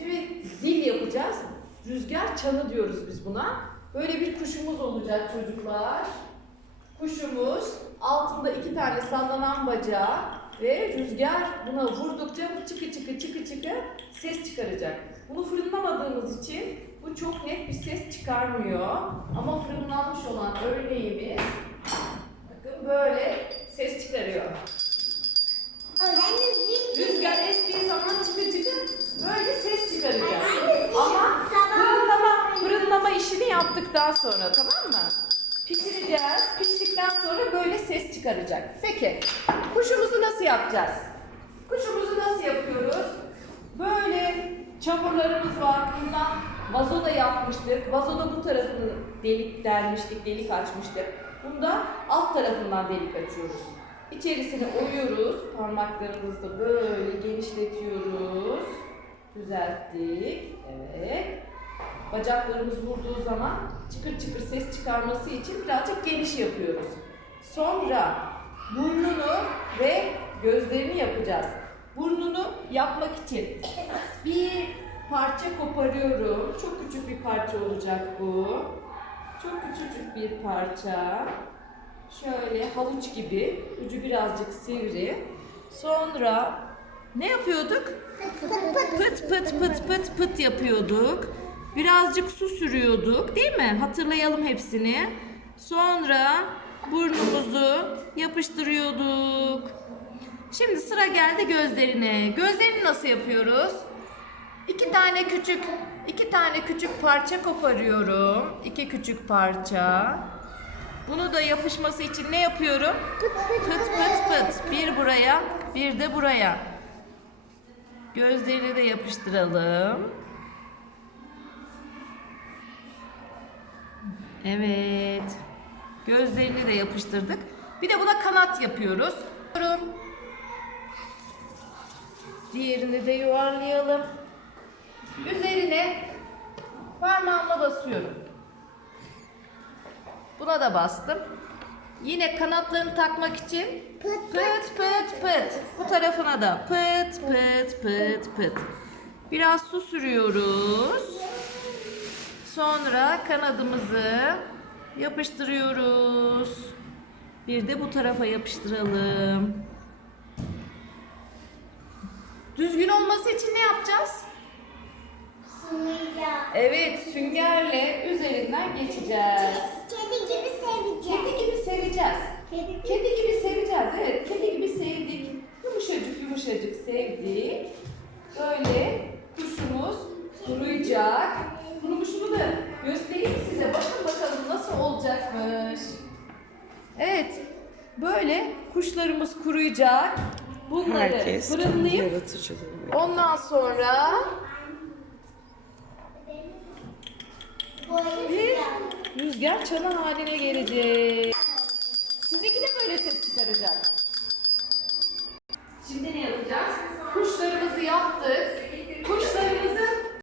Şimdi zil yapacağız. Rüzgar çanı diyoruz biz buna. Böyle bir kuşumuz olacak çocuklar. Kuşumuz altında iki tane sallanan bacağı ve rüzgar buna vurdukça çıkı çıkı çıkı çıkı ses çıkaracak. Bunu fırınlamadığımız için bu çok net bir ses çıkarmıyor. Ama fırınlanmış olan örneğimiz bakın böyle ses çıkarıyor. Yaptıktan sonra tamam mı? Pişireceğiz. Piştikten sonra böyle ses çıkaracak. Peki kuşumuzu nasıl yapacağız? Kuşumuzu nasıl yapıyoruz? Böyle çamurlarımız var. Bundan vazo da yapmıştık. Vazoda bu tarafını delik delmiştik, delik açmıştık. Bunda alt tarafından delik açıyoruz. İçerisine oyuyoruz. Parmaklarımızla böyle genişletiyoruz. Düzelttik. Evet. Bacaklarımız vurduğu zaman çıkır çıkır ses çıkarması için birazcık geniş yapıyoruz. Sonra burnunu ve gözlerini yapacağız. Burnunu yapmak için bir parça koparıyorum. Çok küçük bir parça olacak bu. Çok küçücük bir parça. Şöyle havuç gibi. Ucu birazcık sivri. Sonra ne yapıyorduk? Pıt pıt pıt pıt pıt yapıyorduk. Birazcık su sürüyorduk değil mi? Hatırlayalım hepsini. Sonra burnumuzu yapıştırıyorduk. Şimdi sıra geldi gözlerine. Gözlerini nasıl yapıyoruz? İki tane küçük, iki tane küçük parça koparıyorum. İki küçük parça. Bunu da yapışması için ne yapıyorum? Pıt pıt pıt. Bir buraya, bir de buraya. Gözlerini de yapıştıralım. Evet. Gözlerini de yapıştırdık. Bir de buna kanat yapıyoruz. Diğerini de yuvarlayalım. Üzerine parmağımla basıyorum. Buna da bastım. Yine kanatlarını takmak için Pıt pıt pıt pıt. Bu tarafına da pıt pıt pıt pıt. Biraz su sürüyoruz. Sonra kanadımızı yapıştırıyoruz. Bir de bu tarafa yapıştıralım. Düzgün olması için ne yapacağız? Sınırca. Evet, süngerle üzerinden geçeceğiz. Kedi gibi seveceğim. Kedi gibi seveceğiz. Kedi Kedi gibi Kuşlarımız kuruyacak. Bunları Herkes fırınlayıp ondan sonra bir rüzgar çalı haline gelecek. Sizinki de böyle ses çıkaracak. Şimdi ne